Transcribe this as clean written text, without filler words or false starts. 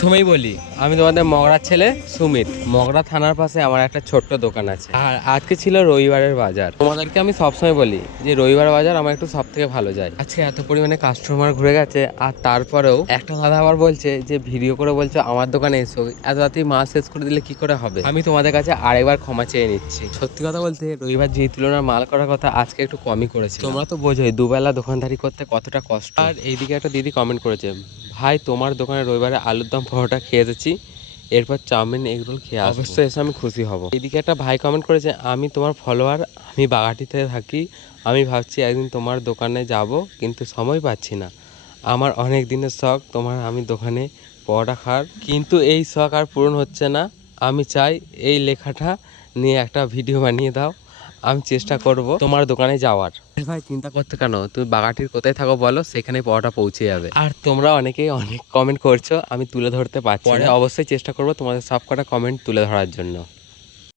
প্রথমেই বলি, আমি তোমাদের মগরার ছেলে সুমিত। মগরা থানার পাশে আমার একটা ছোট্ট দোকান আছে, আর আজকে ছিল রবিবারের বাজার। তোমাদেরকে আমি সবসময় বলি যে রবিবার বাজার আমার একটু সব থেকে ভালো যায়। আজকে এত পরিমাণে কাস্টমার ঘুরে গেছে, আর তারপরেও একটা দাদা আবার বলছে যে ভিডিও করে বলছে আমার দোকানে এসো, এত রাতে মাল শেষ করে দিলে কি করে হবে। আমি তোমাদের কাছে আরেকবার ক্ষমা চেয়ে নিচ্ছি। সত্যি কথা বলতে রবিবার যে তুলনার মাল করার কথা আজকে একটু কমই করেছে। তোমরা তো বোঝোই দুবেলা দোকানদারি করতে কতটা কষ্ট। আর এইদিকে একটা দিদি কমেন্ট করেছে, ভাই তোমার দোকানে রবিবারে আলুর দম পরোটা খেয়ে এসেছি, এরপর চাউমিন এগরোল খেয়ে আসবো, অবশ্যই এসে আমি খুশি হব। এদিকে একটা ভাই কমেন্ট করেছে, আমি তোমার ফলোয়ার, আমি বাগাটিতে থাকি, আমি ভাবছি একদিন তোমার দোকানে যাব, কিন্তু সময় পাচ্ছি না। আমার অনেক দিনের শখ তোমার আমি দোকানে পরোটা খাওয়ার, কিন্তু এই শখ আর পূরণ হচ্ছে না। আমি চাই এই লেখাটা নিয়ে একটা ভিডিও বানিয়ে দাও, আমি চেষ্টা করব তোমার দোকানে যাওয়ার। ভাই চিন্তা করতে কেন, তুমি বাগাটির কোথায় থাকো বলো, সেখানে পরোটা পৌঁছে যাবে। আর তোমরা অনেকেই অনেক কমেন্ট করছো, আমি তুলে ধরতে পারছি না। পরে অবশ্যই চেষ্টা করবো তোমাদের সব কটা কমেন্ট তুলে ধরার জন্য।